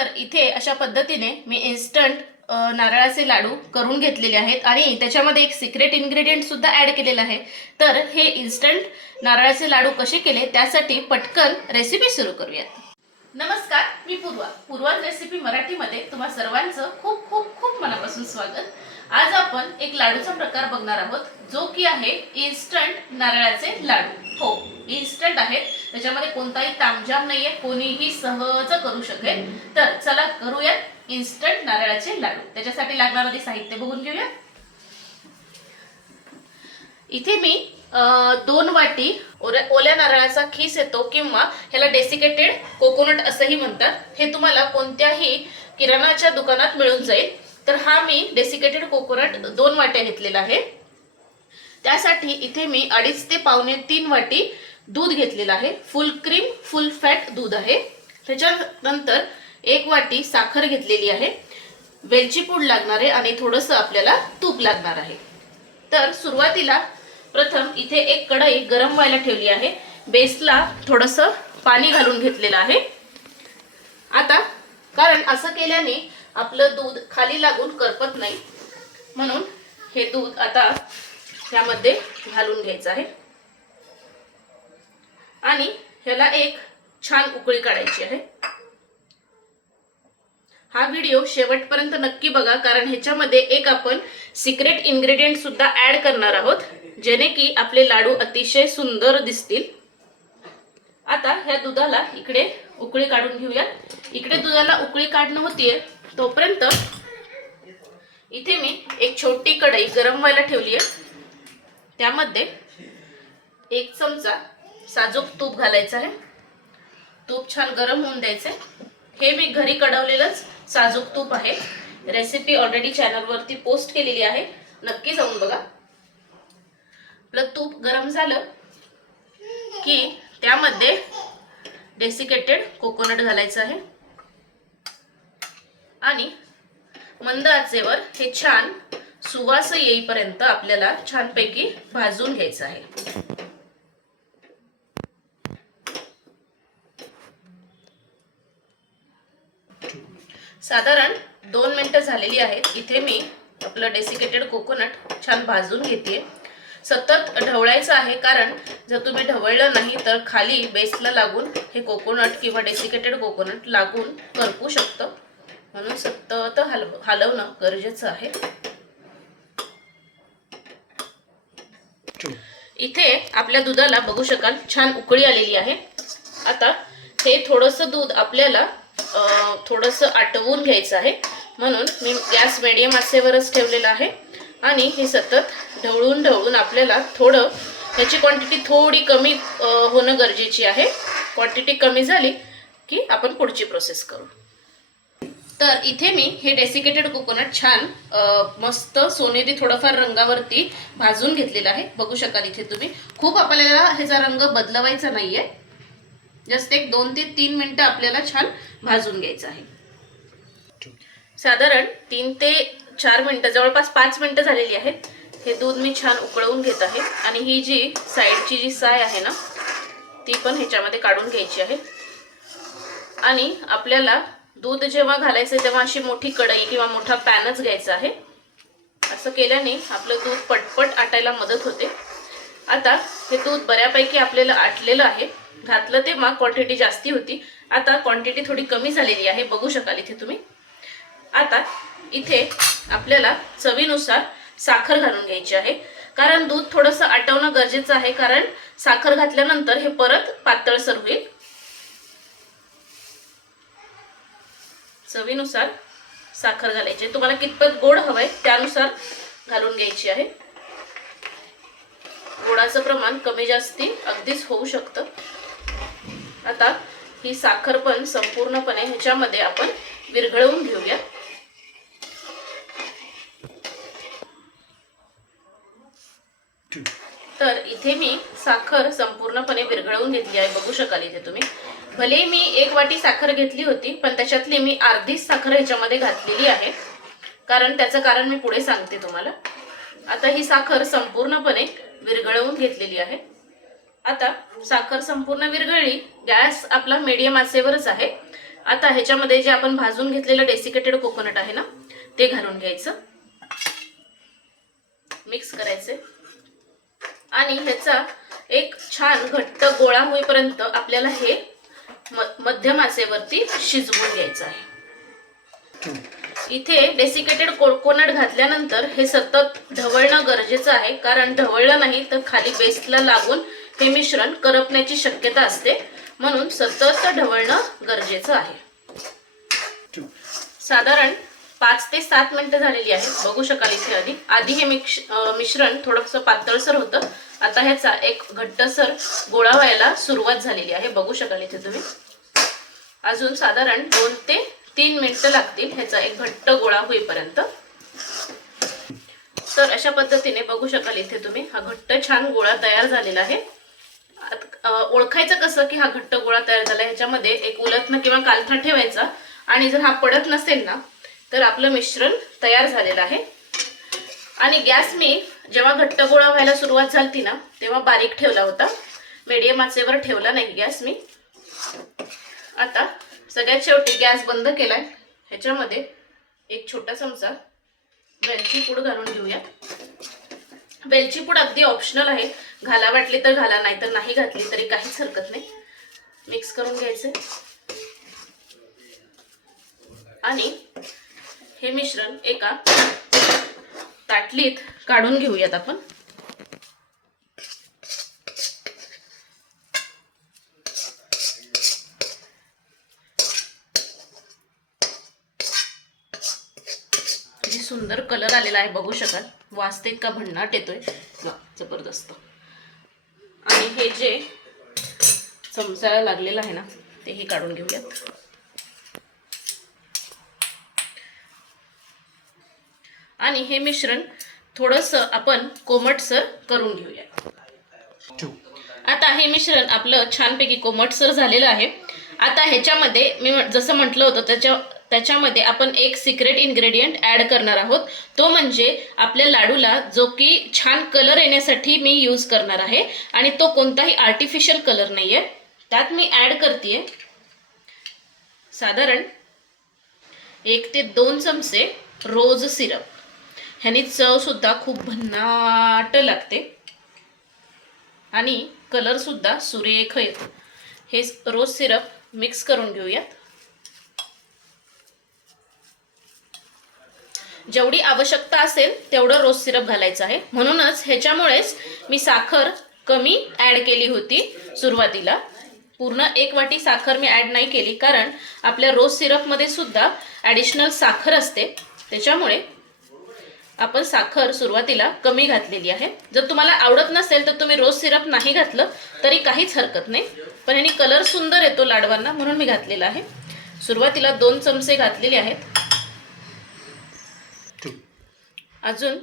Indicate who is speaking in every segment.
Speaker 1: तर इथे अशा पद्धतीने मी इन्स्टंट नारळाचे लाडू करून घेतलेले आहेत आणि त्याच्यामध्ये एक सिक्रेट इन्ग्रेडियंट सुद्धा ॲड केलेलं आहे. तर हे इन्स्टंट नारळाचे लाडू कसे केले त्यासाठी पटकन रेसिपी सुरू करूयात. नमस्कार मी पूर्वा. पूर्वाज रेसिपी मराठीमध्ये तुम्हा सर्वांचं खूप खूप खूप मनापासून स्वागत. आज आपण एक लाडूचा प्रकार बघणार आहोत जो की आहे इन्स्टंट नारळाचे लाडू. हो इन्स्टंट आहेत त्याच्यामध्ये कोणताही तामझाम नाहीये कोणीही सहज करू शकेल. तर चला करूयात इन्स्टंट नारळाचे लाडू. त्याच्यासाठी लागणार आधी साहित्य बघून घेऊया. इथे मी दोन वाटी ओल्या ओल्या नारळाचा खीस येतो किंवा ह्याला डेसिकेटेड कोकोनट असंही म्हणतात. हे तुम्हाला कोणत्याही किराणाच्या दुकानात मिळून जाईल. तर हा मी डेसिकेटेड कोकोनट दोन वाट्या घेतलेला आहे. त्यासाठी इथे मी अडीच ते पावणे तीन वाटी दूध घेतलेलं आहे. फुल क्रीम फुल फॅट दूध आहे. त्याच्यानंतर एक वाटी साखर घेतलेली आहे. वेलची पूड लागणार आहे आणि थोडंसं आपल्याला तूप लागणार आहे. तर सुरुवातीला प्रथम इथे एक कढई गरम व्हायला ठेवली आहे. बेसला थोडंसं पाणी घालून घेतलेलं आहे. आता कारण असं केल्याने आपलं दूध खाली लागून करपत नाही. म्हणून हे दूध आता ह्यामध्ये घालून घ्यायचं आहे. आणि ह्याला एक छान उकळी काढायची आहे. हा व्हिडिओ शेवटपर्यंत नक्की बघा कारण ह्याच्यामध्ये एक आपण सिक्रेट इन्ग्रेडियंट सुद्धा ऍड करणार आहोत जेणे की आपले लाडू अतिशय सुंदर दिसतील. आता ह्या दुधाला इकडे उकळी काढून घेऊया इकडे दुधाला उकळी काढणं होतीये. तोपर्यंत इथे मी एक छोटी कढई गरम व्हायला ठेवली आहे. त्यामध्ये एक चमचा साजूक तूप घालायचं आहे. तूप छान गरम होऊन द्यायचे हे मी घरी कढवलेलंच साजूक तूप आहे. रेसिपी ऑलरेडी चॅनलवरती पोस्ट केलेली आहे. नक्की जाऊन बघा. आपलं तूप गरम झालं की त्यामध्ये डेसिकेटेड कोकोनट घालायचं आहे. आणि मंद आचेवर हे छान सुवास येईपर्यंत आपल्याला छानपैकी भाजून घ्यायचं आहे. साधारण दोन मिनिटं झालेली आहेत. इथे मी आपलं डेसिकेटेड कोकोनट छान भाजून घेते सतत ढवळायचं आहे कारण जर तुम्ही ढवळलं नाही तर खाली बेसला लागून हे कोकोनट किंवा डेसिकेटेड कोकोनट लागून करपू शकतं. म्हणून सतत हलव हलवणं गरजेचं आहे. इथे आपल्या दुधाला बघू शकाल छान उकळी आलेली आहे. आता हे थोडंसं दूध आपल्याला थोडंसं आटवून घ्यायचं आहे. म्हणून मी गॅस मिडियम आचेवरच ठेवलेला आहे. आणि हे सतत ढवळून ढवळून आपल्याला थोडं ह्याची क्वांटिटी थोडी कमी होणं गरजेची आहे. क्वांटिटी कमी झाली की आपण पुढची प्रोसेस करू. तर इथे मी हे डेसिकेटेड कोकोनट छान मस्त सोनेरी थोडंफार रंगावरती भाजून घेतलेलं आहे. बघू शकाल इथे तुम्ही. खूप आपल्याला ह्याचा रंग बदलवायचा नाहीये. जस्ट एक दोन ते तीन मिनटं आपल्याला छान भाजून घ्यायचं आहे. साधारण तीन ते चार मिनटं जवळपास पाच मिनटं झालेली आहेत. हे दूध मी छान उकळवून घेत आहे. आणि ही जी साईडची जी साय आहे ना ती पण ह्याच्यामध्ये काढून घ्यायची आहे. आणि आपल्याला दूध जेव्हा घालायचं तेव्हा अशी मोठी कढई किंवा मोठा पॅनच घ्यायचा आहे. असं केल्याने आपलं दूध पटपट आटायला मदत होते. आता हे दूध बऱ्यापैकी आपल्याला आटलेलं आहे. घातलं तेव्हा क्वांटिटी जास्ती होती. आता क्वांटिटी थोडी कमी झालेली आहे. बघू शकाल इथे तुम्ही. आता इथे आपल्याला चवीनुसार साखर घालून घ्यायची आहे. कारण दूध थोडंसं आटवणं गरजेचं आहे. कारण साखर घातल्यानंतर हे परत पातळसर होईल. चवीनुसार साखर घालायची आहे. तुम्हाला कितपत गोड हवंय त्यानुसार घालून घ्यायची आहे. गोडाचं प्रमाण कमी जास्ती अगदीच होऊ शकतं. आता ही साखर पण संपूर्णपणे ह्याच्यामध्ये आपण विरघळवून घेऊया. तर इथे मी साखर संपूर्णपणे विरघळवून घेतली आहे. बघू शकाल इथे तुम्ही. भले मी एक वाटी साखर घेतली होती पण त्याच्यातली मी अर्धीच साखर ह्याच्यामध्ये घातलेली आहे. कारण त्याचं कारण मी पुढे सांगते तुम्हाला. आता ही साखर संपूर्णपणे विरघळवून घेतलेली आहे. आता साखर संपूर्ण विरघळली गॅस आपला मीडियम आसेवरच आहे. आता ह्याच्यामध्ये जे आपण भाजून घेतलेलं डेसिकेटेड कोकोनट आहे ना ते घालून घ्यायचं. मिक्स करायचे. आणि ह्याचा एक छान घट्ट गोळा होईपर्यंत आपल्याला हे म मध्यम आचेवरती शिजवून घ्यायचं आहे. इथे डेसिकेटेड कोकोनट घातल्यानंतर हे सतत ढवळणं गरजेचं आहे. कारण ढवळलं नाही तर खाली बेस्टला लागून हे मिश्रण करपण्याची शक्यता असते. म्हणून सतत ढवळणं गरजेचं आहे. साधारण पाच ते सात मिनटं झालेली आहेत. बघू शकाल इथे आधी. आधी हे मिक्स मिश्रण थोडंसं पातळसर होतं. आता ह्याचा एक घट्टसर गोळा व्हायला सुरुवात झालेली आहे. बघू शकाल इथे तुम्ही. अजून साधारण दोन ते तीन मिनटं लागतील ह्याचा एक घट्ट गोळा होईपर्यंत. तर अशा पद्धतीने बघू शकाल इथे तुम्ही. हा घट्ट छान गोळा तयार झालेला आहे. ओळखायचं कसं की हा घट्ट गोळा तयार झाला? ह्याच्यामध्ये एक उलथनं किंवा कालथा ठेवायचा. आणि जर हा पडत नसेल ना तर आपलं मिश्रण तयार झालेलं आहे. आणि गॅस मी जेव्हा घट्ट गोळा व्हायला सुरुवात झाली ना तेव्हा बारीक ठेवला होता. मीडियम आचेवर ठेवला नाही गॅस मी. आता सगळ्यात शेवटी गॅस बंद केलाय. ह्याच्यामध्ये एक छोटा चमचा वेलची पूड घालून घेऊया. वेलची पूड अगदी ऑप्शनल आहे. घाला वाटली तर घाला नाही तर नाही घातली तरी काहीच हरकत नाही. मिक्स करून घ्यायचे आणि हे मिश्रण एका ताटलीत काढून घेऊयात आपण. सुंदर कलर आलेला आहे बघू शकाल. वास ते इतका भन्नाट येतोय. जबरदस्त. आणि हे जे चमचा लागलेलं आहे ना तेही काढून घेऊयात. आणि हे मिश्रण थोडंसं आपण कोमटसर करून घेऊया. आता हे मिश्रण आपलं छानपैकी कोमटसर झालेलं आहे. आता ह्याच्यामध्ये मी जसं म्हटलं होतं त्याच्या त्याच्यामध्ये आपण एक सिक्रेट इन्ग्रेडियंट ॲड करणार आहोत. तो म्हणजे आपल्या लाडूला जो की छान कलर येण्यासाठी मी यूज करणार आहे आणि तो कोणताही आर्टिफिशियल कलर नाही आहे त्यात मी ॲड करते साधारण एक ते दोन चमचे रोज सिरप ह्यानी चवसुद्धा खूप भन्नाट लागते. आणि कलरसुद्धा सुरेख येतो. हे रोज सिरप मिक्स करून घेऊयात. जेवढी आवश्यकता असेल तेवढं रोज सिरप घालायचं आहे. म्हणूनच ह्याच्यामुळेच मी साखर कमी ॲड केली होती सुरुवातीला. पूर्ण एक वाटी साखर मी ॲड नाही केली कारण आपल्या रोज सिरपमध्ये सुद्धा ॲडिशनल साखर असते. त्याच्यामुळे आपण साखर सुरुवातीला कमी घातलेली आहे. जर तुम्हाला आवडत नसेल तर तुम्ही रोज सिरप नाही घातलं तरी काहीच हरकत नाही. पण ह्यानी कलर सुंदर येतो लाडवांना म्हणून मी घातलेला आहे. सुरुवातीला दोन चमचे घातलेले आहेत. अजून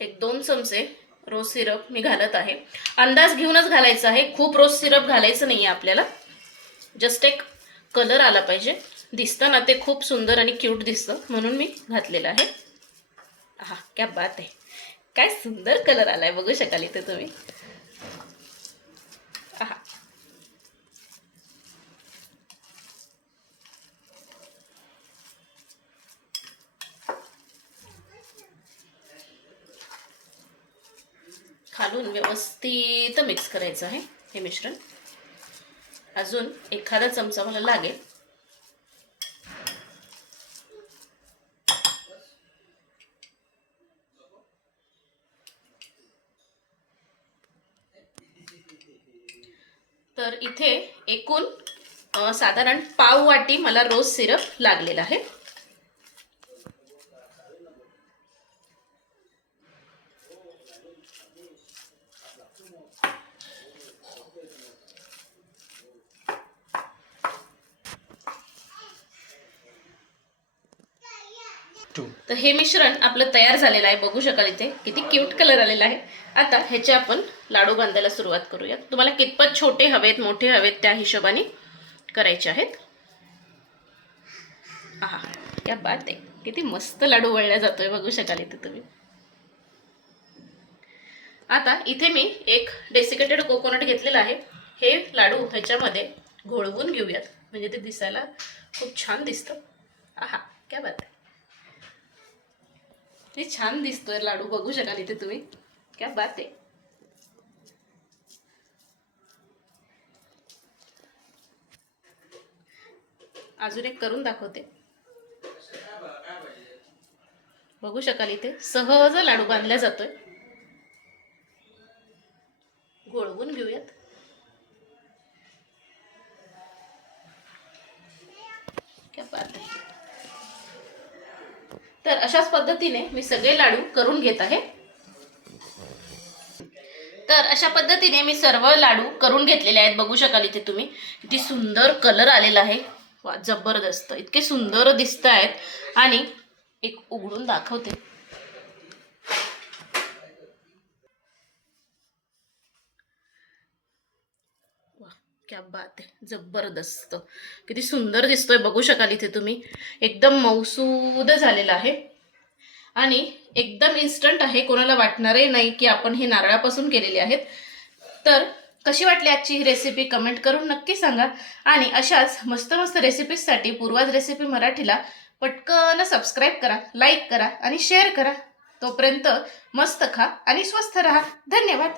Speaker 1: एक दोन चमचे रोज सिरप मी घालत आहे. अंदाज घेऊनच घालायचा आहे. खूप रोज सिरप घालायचं नाही आहे आपल्याला. जस्ट एक कलर आला पाहिजे. दिसतं ना ते खूप सुंदर आणि क्यूट दिसतं म्हणून मी घातलेलं आहे. हा क्या बात आहे. काय सुंदर कलर आलाय बघू शकाल इथे तुम्ही. हा खालून व्यवस्थित मिक्स करायचं आहे हे मिश्रण. अजून एखादा चमचा मला लागेल. तर इथे एकूण साधारण पाव वाटी मला रोज सिरप लागलेला आहे. तर हे मिश्रण आपलं तयार झालेलं आहे. बघू शकाल इथे. किती क्यूट कलर आलेला आहे. आता ह्याचे आपण लाडू बांधायला सुरुवात करूयात. तुम्हाला कितपत छोटे हवेत मोठे हवेत त्या हिशोबाने करायचे आहेत. आहा बात आहे. किती मस्त लाडू वळल्या जातोय. बघू शकाल इथे तुम्ही. आता इथे मी एक डेसिकेटेड कोकोनट घेतलेलं आहे. हे लाडू ह्याच्यामध्ये घोळवून घेऊयात. म्हणजे ते दिसायला खूप छान दिसतं. आहा क्या बात आहे. ते छान दिसतोय लाडू बघू शकाल इथे तुम्ही. क्या बात आहे. अजून एक करून दाखवते. बघू शकाल इथे सहज लाडू बांधला जातोय. अशाच पद्धतीने मी सगळे लाडू करून घेत आहे. तर अशा पद्धतीने मी सर्व लाडू करून घेतलेले आहेत. बघू शकाल इथे तुम्ही. किती सुंदर कलर आलेला आहे. वा जबरदस्त. इतके सुंदर दिसत आहेत. आणि एक उघडून दाखवते. वा क्या बात आहे. जबरदस्त. किती सुंदर दिसतोय. बघू शकाल इथे तुम्ही. एकदम मौसूद झालेला आहे. आणि एकदम इन्स्टंट आहे कोणाला वाटणारही नाही की आपण हे नारळापासून केलेले आहेत. तर कशी वाटली आजची ही रेसिपी कमेंट करून नक्की सांगा. आणि अशाच मस्त मस्त रेसिपीजसाठी पूर्वाज रेसिपी मराठीला पटकन सबस्क्राईब करा लाईक करा आणि शेअर करा. तोपर्यंत मस्त खा आणि स्वस्थ राहा. धन्यवाद.